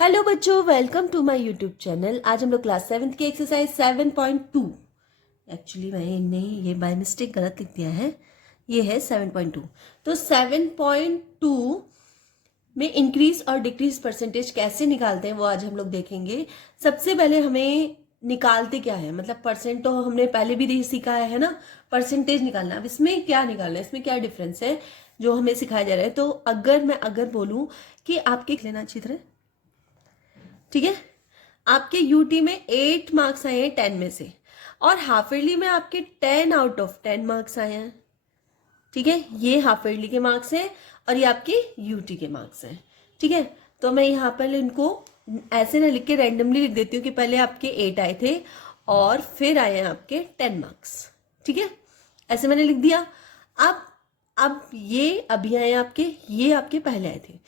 Hello बच्चों, welcome to my YouTube channel. आज हम लोग क्लास 7th की एक्सरसाइज 7.2। एक्चुअली मैंने ये बाय मिस्टेक गलत लिख दिया है, ये है 7.2। तो 7.2 में इंक्रीज और डिक्रीज परसेंटेज कैसे निकालते हैं वो आज हम लोग देखेंगे। सबसे पहले हमें निकालते क्या है, मतलब परसेंट तो हमने पहले भी सीखा है ना, परसेंटेज निकालना। अब इसमें क्या निकालना है, इसमें क्या डिफरेंस है जो हमें सिखाया जा रहा है। तो अगर बोलूं कि आपके लेना अच्छी तरह, ठीक है, आपके यूटी में 8 मार्क्स आए हैं 10 में से, और हाफ ईयरली में आपके 10 आउट ऑफ 10 मार्क्स आए हैं। ठीक है, ये हाफ ईयरली के मार्क्स हैं और ये आपके यूटी के मार्क्स हैं। ठीक है, तो मैं यहाँ पर इनको ऐसे ना लिख के रैंडमली लिख देती हूँ कि पहले आपके 8 आए थे और फिर आए हैं आपके 10 मार्क्स। ठीक है, ऐसे मैंने लिख दिया। अब ये अभी आए आपके, ये आपके पहले आए थे,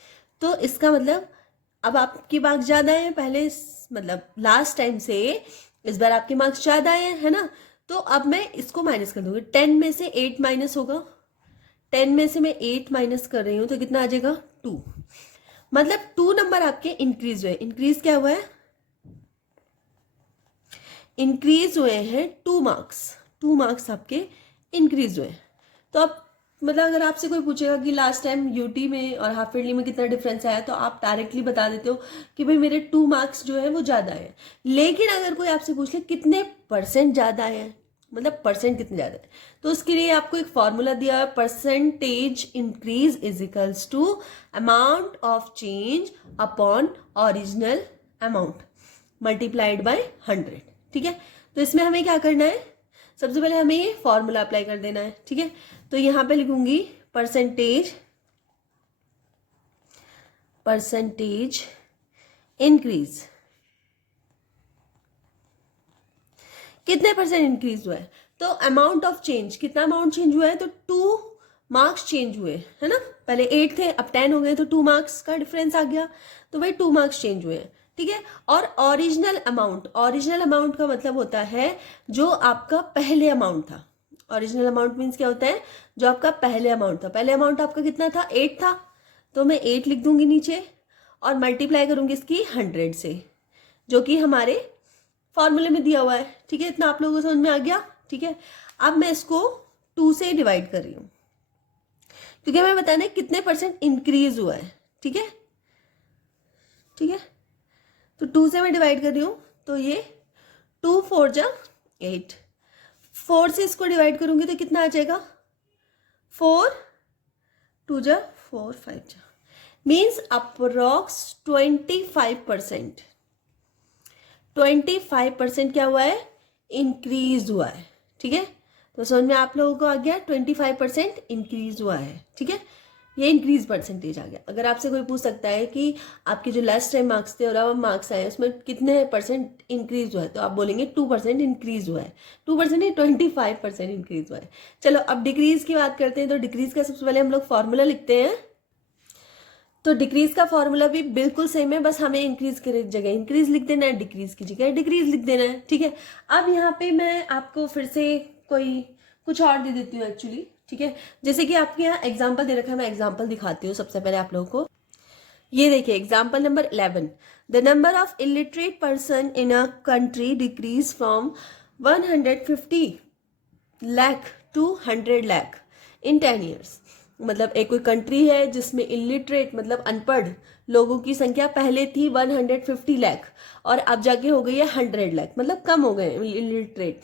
तो इसका मतलब अब आपके मार्क्स ज्यादा हैं पहले, मतलब लास्ट टाइम से इस बार आपके मार्क्स ज्यादा आए हैं, है ना। तो अब मैं इसको माइनस कर दूंगी। 10 में से 8 माइनस होगा, 10 में से मैं 8 माइनस कर रही हूं तो कितना आ जाएगा 2। मतलब 2 नंबर आपके इंक्रीज हुए। इंक्रीज क्या हुआ है, इंक्रीज हुए हैं 2 मार्क्स। 2 मार्क्स आपके इंक्रीज हुए। तो अब मतलब अगर आपसे कोई पूछेगा कि लास्ट टाइम यूटी में और हाफ ईयरली में कितना डिफरेंस आया, तो आप डायरेक्टली बता देते हो कि भाई मेरे 2 मार्क्स जो है वो ज्यादा है। लेकिन अगर कोई आपसे पूछ ले कितने परसेंट ज्यादा है, मतलब परसेंट कितने ज्यादा है, तो उसके लिए आपको एक फॉर्मूला दिया है, percentage increase is equals to amount of change upon original amount multiplied by 100। ठीक है, तो इसमें हमें क्या करना है, सबसे पहले हमें ये फॉर्मूला अप्लाई कर देना है। ठीक है, तो यहां पे लिखूंगी परसेंटेज इंक्रीज। कितने परसेंट इंक्रीज हुआ है, तो अमाउंट ऑफ चेंज, कितना अमाउंट चेंज हुआ है, तो 2 मार्क्स चेंज हुए, है ना। पहले 8 थे, अब 10 हो गए, तो 2 मार्क्स का डिफरेंस आ गया, तो भाई 2 मार्क्स चेंज हुए हैं। ठीक है, और ओरिजिनल अमाउंट का मतलब होता है जो आपका पहले अमाउंट था। ओरिजिनल अमाउंट मीन्स क्या होता है, जो आपका पहले अमाउंट था। पहले अमाउंट आपका कितना था, 8 था, तो मैं 8 लिख दूंगी नीचे और मल्टीप्लाई करूंगी इसकी 100 से, जो कि हमारे फॉर्मूले में दिया हुआ है। ठीक है, इतना आप लोगों को समझ में आ गया। ठीक है, अब मैं इसको 2 से डिवाइड कर रही हूं क्योंकि हमें बताना है कितने परसेंट इंक्रीज हुआ है। ठीक है, ठीक है, तो 2 से मैं डिवाइड कर रही हूं, तो ये 2 4 जा 8, 4 से इसको डिवाइड करूंगी तो कितना आ जाएगा, 4 2 जा 4 5 जा, मीन्स अप्रोक्स 25%। 25% क्या हुआ है, इंक्रीज हुआ है। ठीक है, तो समझ में आप लोगों को आ गया, 25% इंक्रीज हुआ है। ठीक है, ये इंक्रीज परसेंटेज आ गया। अगर आपसे कोई पूछ सकता है कि आपके जो लास्ट टाइम मार्क्स थे और अब मार्क्स आए उसमें कितने परसेंट इंक्रीज हुआ है, तो आप बोलेंगे 2% इंक्रीज हुआ है। 2% नहीं, 25% इंक्रीज हुआ है। चलो अब डिक्रीज की बात करते हैं। तो डिक्रीज का सबसे पहले हम लोग फॉर्मूला लिखते हैं। तो डिक्रीज का फॉर्मूला भी बिल्कुल सेम है, बस हमें इंक्रीज की जगह इंक्रीज लिख देना है, डिक्रीज की जगह डिक्रीज लिख देना है। ठीक है, अब यहाँ पे मैं आपको फिर से कोई कुछ और दे देती हूँ एक्चुअली। ठीक है, जैसे कि आपके यहाँ एग्जाम्पल दे रखा है, मैं एग्जाम्पल दिखाती हूँ सबसे पहले आप लोगों को। ये देखिए example number 11, the number of illiterate person in a country decrease from 150 lakh to 100 lakh in 10 years. मतलब एक कोई कंट्री है जिसमें इलिटरेट मतलब अनपढ़ लोगों की संख्या पहले थी 150 लाख और अब जाके हो गई है 100 लाख, मतलब कम हो गए इलिटरेट।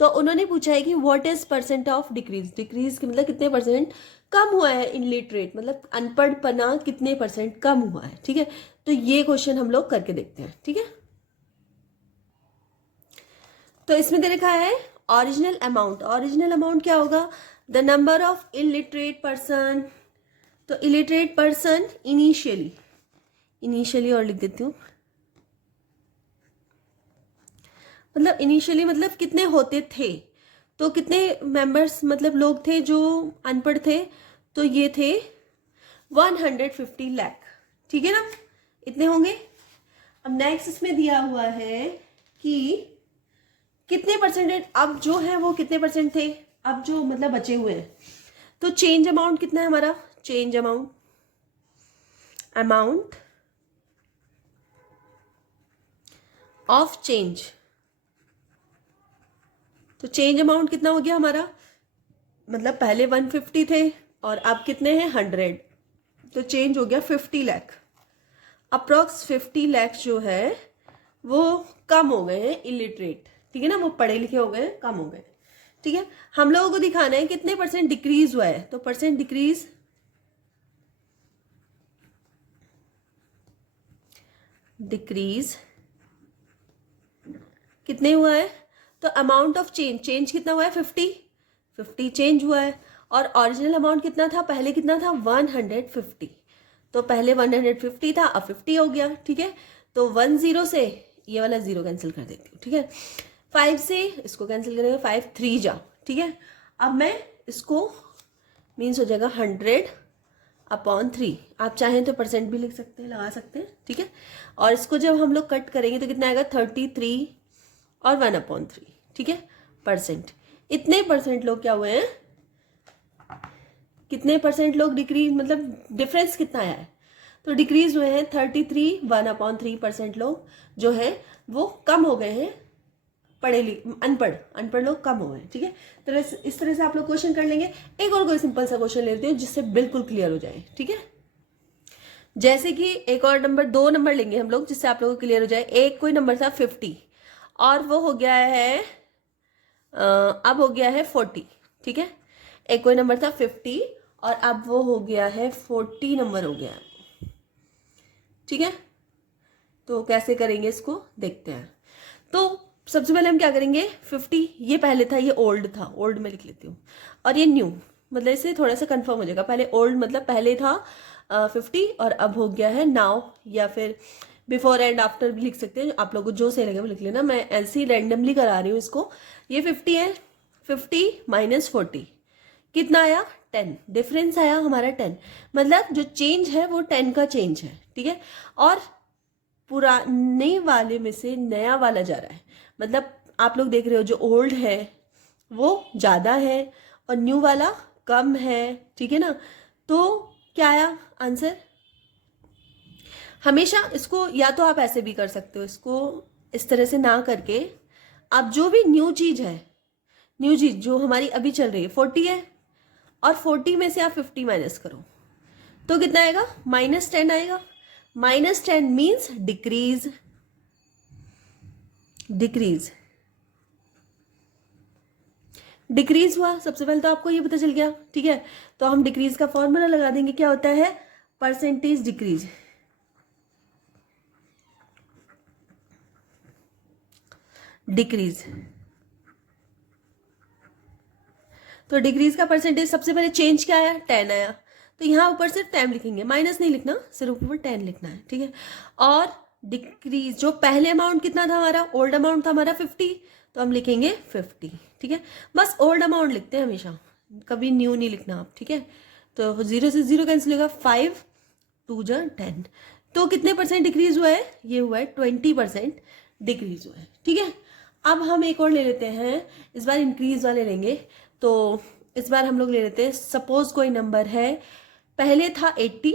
तो उन्होंने पूछा है कि what is percent of decrease, decrease की मतलब कितने परसेंट कम हुआ है, इलिटरेट मतलब अनपढ़पना कितने परसेंट कम हुआ है। ठीक है, तो ये क्वेश्चन हम लोग करके देखते हैं। ठीक है, तो इसमें दे रखा है ओरिजिनल अमाउंट। ओरिजिनल अमाउंट क्या होगा, the number of illiterate person. तो इलिटरेट पर्सन इनिशियली और लिख देती हूँ, मतलब इनिशियली मतलब कितने होते थे, तो कितने मेंबर्स मतलब लोग थे जो अनपढ़ थे, तो ये थे 150 लाख। ठीक है ना, इतने होंगे। अब नेक्स्ट इसमें दिया हुआ है कि कितने परसेंटेज अब जो है वो कितने परसेंट थे, अब जो मतलब बचे हुए हैं। तो चेंज अमाउंट कितना है हमारा, चेंज अमाउंट ऑफ चेंज, तो चेंज अमाउंट कितना हो गया हमारा, मतलब पहले 150 थे और अब कितने हैं 100, तो चेंज हो गया 50 लाख। अप्रॉक्स 50 लाख जो है वो कम हो गए हैं इलिटरेट, ठीक है ना, वो पढ़े लिखे हो गए हैं, कम हो गए, ठीक है। हम लोगों को दिखाना है कितने परसेंट डिक्रीज हुआ है, तो परसेंट डिक्रीज कितने हुआ है, तो अमाउंट ऑफ चेंज कितना हुआ है 50 चेंज हुआ है, और ओरिजिनल अमाउंट कितना था, पहले कितना था 150, तो पहले 150 था अब 50 हो गया, ठीक है। तो 10 से ये वाला 0 कैंसिल कर देती हूँ, ठीक है। 5 से इसको कैंसिल करेंगे, 5 3 जा, ठीक है। अब मैं इसको मीन्स हो जाएगा 100/3, आप चाहें तो परसेंट भी लिख सकते हैं, लगा सकते हैं, ठीक है। और इसको जब हम लोग कट करेंगे तो कितना आएगा 33 और 1/3, ठीक है, परसेंट। इतने परसेंट लोग क्या हुए हैं, कितने परसेंट लोग डिक्रीज, मतलब डिफरेंस कितना आया है, तो डिक्रीज हुए हैं 33 1/3% लोग जो है वो कम हो गए हैं, अनपढ़ लोग कम हो गए, ठीक है। तो इस तरह से आप लोग क्वेश्चन कर लेंगे। एक और कोई सिंपल सा क्वेश्चन लेते हैं जिससे बिल्कुल क्लियर हो जाए, ठीक है। जैसे कि एक और नंबर, 2 नंबर लेंगे हम लोग जिससे आप लोगों को क्लियर हो जाए। एक कोई नंबर था 50 और वो हो गया है अब हो गया है 40, ठीक है। एक कोई नंबर था 50 और अब वो हो गया है 40 नंबर हो गया है, ठीक है। तो कैसे करेंगे इसको देखते हैं। तो सबसे पहले हम क्या करेंगे, 50 ये पहले था, ये ओल्ड था, ओल्ड में लिख लेती हूँ, और ये न्यू, मतलब इससे थोड़ा सा कंफर्म हो जाएगा। पहले ओल्ड मतलब पहले था 50 और अब हो गया है नाउ, या फिर बिफोर एंड आफ्टर भी लिख सकते हैं, आप लोगों को जो सही लगे वो लिख लेना। मैं ऐसे ही रैंडमली करा रही हूँ इसको। ये 50 है, 50 - 40 कितना आया 10, डिफरेंस आया हमारा 10, मतलब जो चेंज है वो 10 का चेंज है, ठीक है। और पुराने वाले में से नया वाला जा रहा है, मतलब आप लोग देख रहे हो जो ओल्ड है वो ज़्यादा है और न्यू वाला कम है, ठीक है ना। तो क्या आया आंसर, हमेशा इसको या तो आप ऐसे भी कर सकते हो, इसको इस तरह से ना करके आप जो भी न्यू चीज़ है, न्यू चीज़ जो हमारी अभी चल रही है 40 है और 40 में से आप 50 माइनस करो तो कितना आएगा -10 आएगा। -10 मीन्स डिक्रीज, डिक्रीज हुआ। सबसे पहले तो आपको ये पता चल गया, ठीक है। तो हम डिक्रीज का फॉर्मूला लगा देंगे, क्या होता है परसेंटेज डिक्रीज, तो डिक्रीज का परसेंटेज सबसे पहले चेंज क्या आया 10 आया, तो यहाँ ऊपर सिर्फ 10 लिखेंगे, माइनस नहीं लिखना, सिर्फ ऊपर 10 लिखना है, ठीक है। और डिक्रीज जो पहले अमाउंट कितना था हमारा, ओल्ड अमाउंट था हमारा 50, तो हम लिखेंगे 50, ठीक है। बस ओल्ड अमाउंट लिखते हैं हमेशा, कभी न्यू नहीं लिखना आप, ठीक है। तो 0 से 0 कैंसिल होगा, 5 2 जा 10, तो कितने परसेंट डिक्रीज हुआ है, ये हुआ है 20% डिक्रीज हुआ है, ठीक है। अब हम एक और ले लेते हैं, इस बार इंक्रीज वाले लेंगे। तो इस बार हम लोग ले लेते हैं, सपोज कोई नंबर है, पहले था 80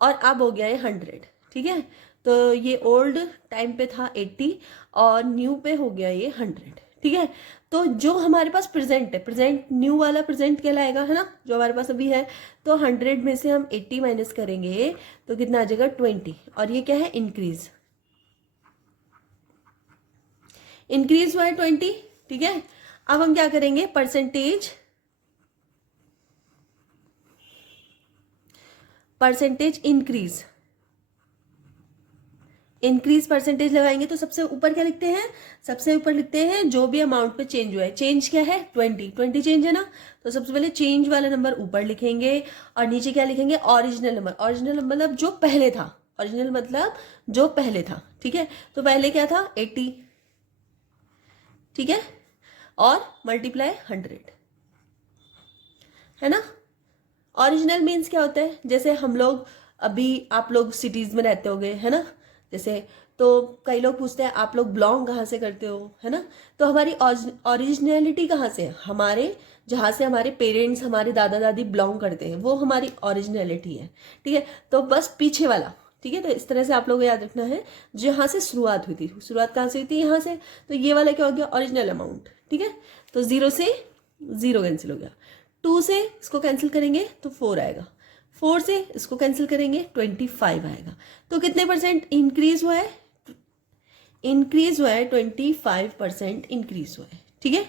और अब हो गया है 100, ठीक है। तो ये ओल्ड टाइम पे था 80 और न्यू पे हो गया ये 100, ठीक है। तो जो हमारे पास प्रेजेंट है, प्रेजेंट न्यू वाला प्रेजेंट कहलाएगा, है ना, जो हमारे पास अभी है। तो 100 में से हम 80 माइनस करेंगे तो कितना आ जाएगा 20, और ये क्या है इंक्रीज, इंक्रीज हुआ है 20, ठीक है। अब हम क्या करेंगे परसेंटेज इंक्रीज परसेंटेज लगाएंगे तो सबसे ऊपर क्या लिखते हैं, सबसे ऊपर लिखते हैं जो भी अमाउंट पे चेंज हुआ है। चेंज क्या है 20 चेंज है ना, तो सबसे पहले चेंज वाला नंबर ऊपर लिखेंगे और नीचे क्या लिखेंगे ओरिजिनल नंबर। ओरिजिनल मतलब जो पहले था, ओरिजिनल मतलब जो पहले था, ठीक है। तो पहले क्या था 80, ठीक है, और मल्टीप्लाई 100, है ना। ओरिजिनल मीन्स क्या होता है, जैसे हम लोग अभी आप लोग सिटीज में रहते होगे, है ना, जैसे तो कई लोग पूछते हैं आप लोग बिलोंग कहाँ से करते हो, है ना। तो हमारी ओरिजिनलिटी कहाँ से है, हमारे जहाँ से हमारे पेरेंट्स, हमारे दादा दादी बिलोंग करते हैं, वो हमारी ओरिजिनलिटी है, ठीक है। तो बस पीछे वाला, ठीक है। तो इस तरह से आप लोगों को याद रखना है, जहाँ से शुरुआत हुई थी, शुरुआत कहाँ से हुई थी, यहाँ से, तो ये वाला क्या हो गया, ओरिजिनल अमाउंट, ठीक है। तो 0 से 0 कैंसिल हो गया, 2 से इसको कैंसिल करेंगे तो 4 आएगा, 4 से इसको कैंसिल करेंगे 25 आएगा। तो कितने परसेंट इंक्रीज हुआ है, इंक्रीज हुआ है 25% इंक्रीज हुआ है, ठीक है।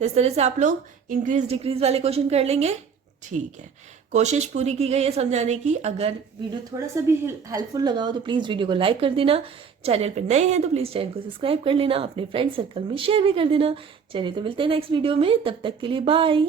तो इस तरह से आप लोग इंक्रीज डिक्रीज वाले क्वेश्चन कर लेंगे, ठीक है। कोशिश पूरी की गई है समझाने की। अगर वीडियो थोड़ा सा भी हेल्पफुल लगा हो तो प्लीज़ वीडियो को लाइक कर देना, चैनल पे नए हैं तो प्लीज़ चैनल को सब्सक्राइब कर लेना, अपने फ्रेंड सर्कल में शेयर भी कर देना। चलिए तो मिलते हैं नेक्स्ट वीडियो में, तब तक के लिए बाय।